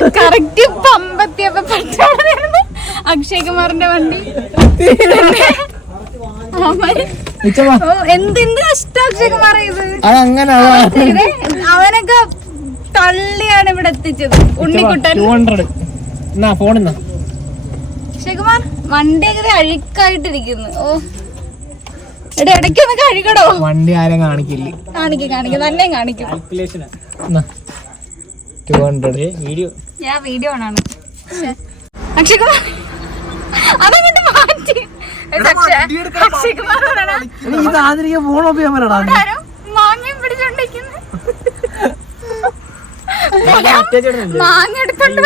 Correct പമ്പത്തിയപ്പോ Akshay കുമാറിന്റെ വണ്ടി. എന്തിന്റെ ഇഷ്ടം അക്ഷയ് കുമാർ ഇത്? അവനൊക്കെ തള്ളിയാണ് ഇവിടെ എത്തിച്ചത്. ഉണ്ണിക്കുട്ടൻ. ടു വണ്ടി അങ്ങനെ അഴുക്കായിട്ടിരിക്കുന്നു. ഓ. എടാ ഇടയ്ക്കൊന്ന് കഴുകടോ. വണ്ടി ആരും കാണിക്കില്ല. കാണിക്കും കാണിക്കും. തന്നെ കാണിക്കും. ടു ഹൺഡ്രഡ് വീഡിയോ ഞാൻ വീഡിയോ ആണ് അക്ഷയകുമാർ. അതങ്ങോട്ട് മാറ്റി. അക്ഷയകുമാർ ഇത് ആദ്യം ഫോൺ ആരോ? മാങ്ങയും പിടിച്ചോണ്ടിരിക്കുന്നു. മാങ്ങ എടുത്തോണ്ട്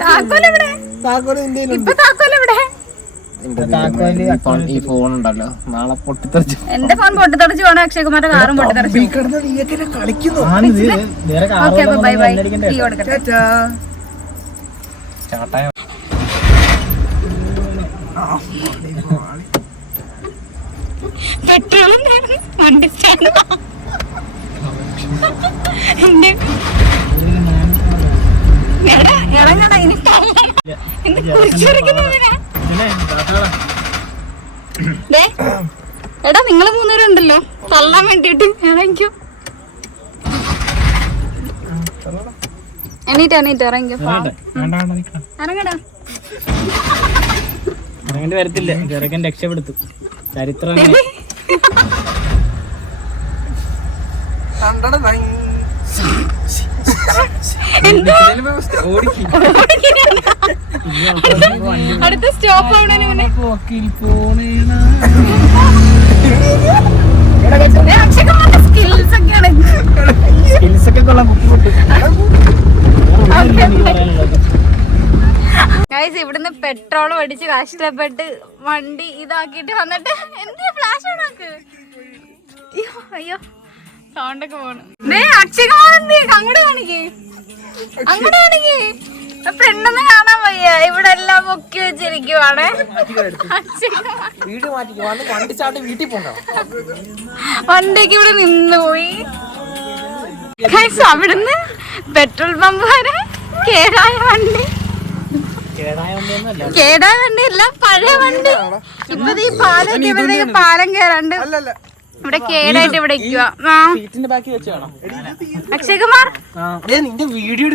താക്കോൽ എവിടെ? താക്കോൽ നിന്റെ ഇപ്പൊ താക്കോൽ എവിടെ താക്കോൽ ഈ ഫോൺ ഉണ്ടല്ലോ നാളെ പൊട്ടിത്തെറിച്ചു എന്റെ ഫോൺ പൊട്ടിത്തെറിച്ച് പോണ അക്ഷയകുമാരുടെ കാറും പൊട്ടിത്തെറിച്ചു പെട്രോളും വണ്ടി സ്റ്റാൻഡ് ഇറങ്ങടാ ഇനി തള്ളണം. എടാ നിങ്ങൾ മൂന്നുപേരുണ്ടല്ലോ. തള്ളാൻ വേണ്ടിട്ട് ഇറങ്ങിക്കോ. എണീറ്റ് ഇറങ്ങിക്കോ. ഇറങ്ങടാ. വരത്തില്ല. ചെറുക്കൻ രക്ഷപ്പെടുത്തു. ചരിത്രം അടുത്ത സ്റ്റോപ്പ് സ്കിൽസ് കൊള്ളാം. ബുദ്ധിമുട്ട് ഗൈസ് ഇവിടുന്ന് പെട്രോൾ അടിച്ച് കഷ്ടപ്പെട്ട് വണ്ടി ഇതാക്കിട്ട് വന്നിട്ട് എന്ത് ഫ്ലാഷ് ഓണാക്ക് അയ്യോ അയ്യോ. സൗണ്ട് പോണു? അങ്ങോട്ട് കാണിക്കേ. അങ്ങോട്ട് കാണിക്കേ. ഫ്രണ്ടൊന്നും കാണാൻ വയ്യ. ഇവിടെ എല്ലാം പൊക്കി വെച്ചിരിക്കുവാണ്. വണ്ടിക്ക് ഇവിടെ നിന്നുപോയി അവിടുന്ന് പെട്രോൾ പമ്പ് വരെ കേടായ വണ്ടി. കേടായ വണ്ടി അല്ല പഴയ വണ്ടി. ഇപ്പൊ ഈ പാലം പാലം കേറാണ്ട്. ഇവിടെ കേടായിട്ട് ഇവിടെ നിന്റെ വീഡിയോ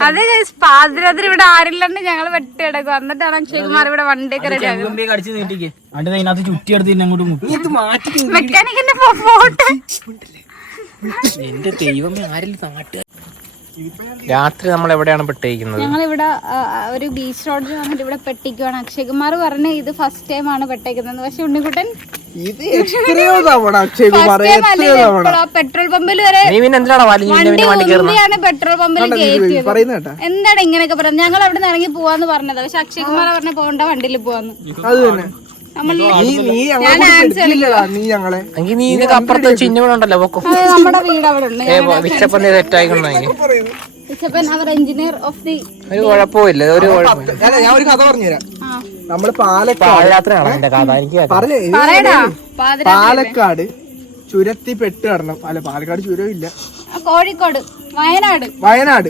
അതെ പാതിരാത്രി ഇവിടെ ആരില്ലാണ്ട് ഞങ്ങൾ വെട്ടി കിടക്കും എന്നിട്ടാണ് അക്ഷയകുമാർ ഇവിടെ വണ്ടിയൊക്കെ റെഡി മാറ്റി മെക്കാനിക്കിന്റെ ഫോട്ടോ എന്റെ ദൈവമേ ആരിൽ നാട്ടുകാർ രാത്രി നമ്മൾ എവിടെയാണ് പെട്ടിരിക്കുന്നത് ഞങ്ങൾ ഇവിടെ ഒരു ബീച്ച് റോഡിൽ വന്നിട്ട് ഇവിടെ പെട്ടിക്കുവാണ് അക്ഷയകുമാർ പറഞ്ഞ ഇത് ഫസ്റ്റ് ടൈം ആണ് പെട്ടേക്കുന്നത്. പക്ഷെ ഉണ്ണിക്കുട്ടൻ പെട്രോൾ പമ്പിൽ വരെ പെട്രോൾ പമ്പിൽ എന്താണ് ഇങ്ങനെയൊക്കെ പറഞ്ഞത്? ഞങ്ങൾ അവിടെ നിന്ന് ഇറങ്ങി പോവാന്ന് പറഞ്ഞത്. പക്ഷെ അക്ഷയ് കുമാർ പറഞ്ഞ പോകണ്ട വണ്ടിയിൽ പോവാന്ന്. നീ ഇതിനൊക്കെ അപ്പുറത്ത് ചിഹ്നങ്ങളുണ്ടല്ലോ പൊക്കോ? നമ്മുടെ വീട് അവിടെ ഉണ്ട്. ഒരു കുഴപ്പമില്ല ഒരു ഞാൻ ഒരു കഥ പറഞ്ഞുതരാം. നമ്മൾ പാലക്കാട് എന്റെ കഥ? എനിക്ക് പാലക്കാട് ചുരത്തി പെട്ട് കിടണം അല്ല? പാലക്കാട് ചുരം ഇല്ല കോഴിക്കോട് വയനാട്. വയനാട്.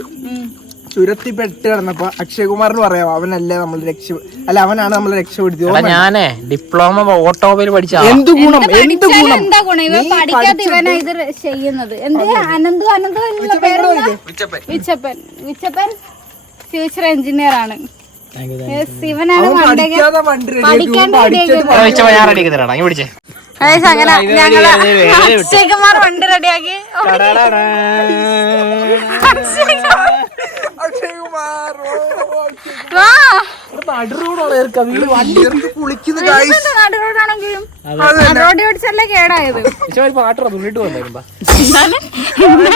ഉം. ചുരത്തി പെട്ട് കിടന്നപ്പോ അക്ഷയകുമാറിന് പറയാം അവനല്ലേ നമ്മൾ രക്ഷ അല്ല അവനാണ് നമ്മൾ രക്ഷപ്പെടുത്തിയത്. ഞാനേ ഡിപ്ലോമ ഓട്ടോമൊബൈൽ പഠിച്ച. എന്ത് ഗുണം എന്ത് ഗുണം? എന്താ ഗുണം? ഇവ പഠിക്കാത്ത ഇവനാ ഇത് ചെയ്യുന്നത്. എന്ത് അനന്തു അനന്തു എന്നുള്ള പേരെന്താ? വിച്ചപ്പൻ. വിച്ചപ്പൻ. ഫ്യൂച്ചർ എഞ്ചിനീയർ ആണ്. ഇവനാണ് പഠിക്കാണ്ട് അങ്ങനെ ഞങ്ങൾ അക്ഷയകുമാർ വണ്ടി റെഡിയാക്കി അക്ഷയകുമാർ ഓ, അക്ഷയ് വാ വണ്ടി എടുത്ത് കുളിക്കുന്നു guys. നാട് റോഡാണെങ്കിലും റോഡ് ഓടിച്ചല്ലേ കേടായത് പാട്ട് തുള്ളിട്ട് വന്നേക്കുമ്പോ എന്നാലും അത്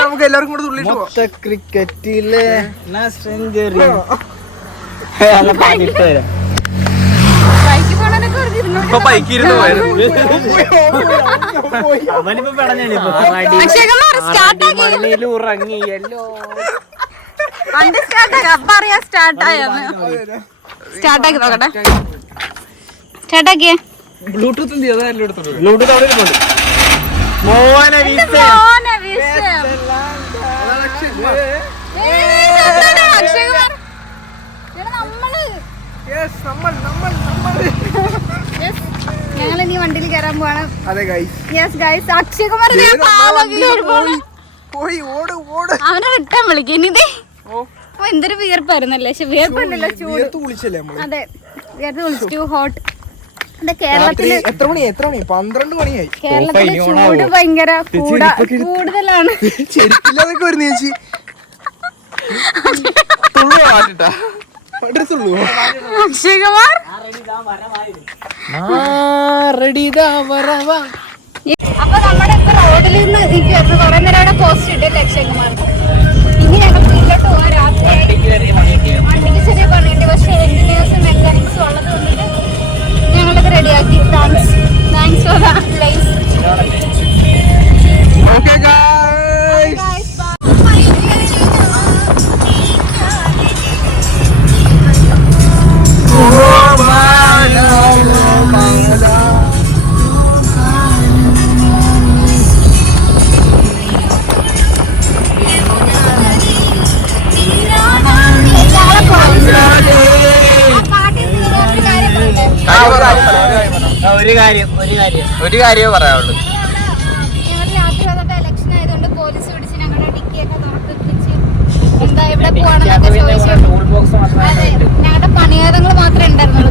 നമുക്ക് എല്ലാവർക്കും കൂടെ തുള്ളിട്ട് പോവാം. ക്രിക്കറ്റിലെ ഒരു സ്റ്റാർട്ടാക്കി നോക്കട്ടെ. സ്റ്റാർട്ടാക്കിയേ ബ്ലൂടൂത്ത് ബ്ലൂടൂത്ത് അവിടെ ഇരിപ്പുണ്ട്. മോന ഞങ്ങൾ ഇനി വണ്ടിയിൽ കയറാൻ പോവാണ്. അക്ഷയകുമാർ അവനെ റിട്ടേൺ ഓ. അപ്പൊ എന്തൊരു വിയർപ്പായിരുന്നല്ലേ? പക്ഷെ വിയർപ്പുണ്ടല്ലോ ചൂട് അതെ ടു ഹോട്ട് കേരളത്തിൽ എത്ര എത്ര മണി പന്ത്രണ്ട് മണിയായി. ഭയങ്കര കൂടുതലാണ്. ഇനി ഞങ്ങൾ ఒకటి ఓవర్ ఆపితే ഒരു കാര്യം ഒരു കാര്യം. ഒരു കാര്യമേ പറയാവുള്ളൂ. ഞങ്ങളുടെ പണിയാരങ്ങൾ മാത്രമേ ഉണ്ടായിരുന്നുള്ളൂ.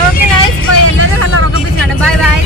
ഓക്കെ എല്ലാവരും നല്ല ഉറക്കം ബൈ ബൈ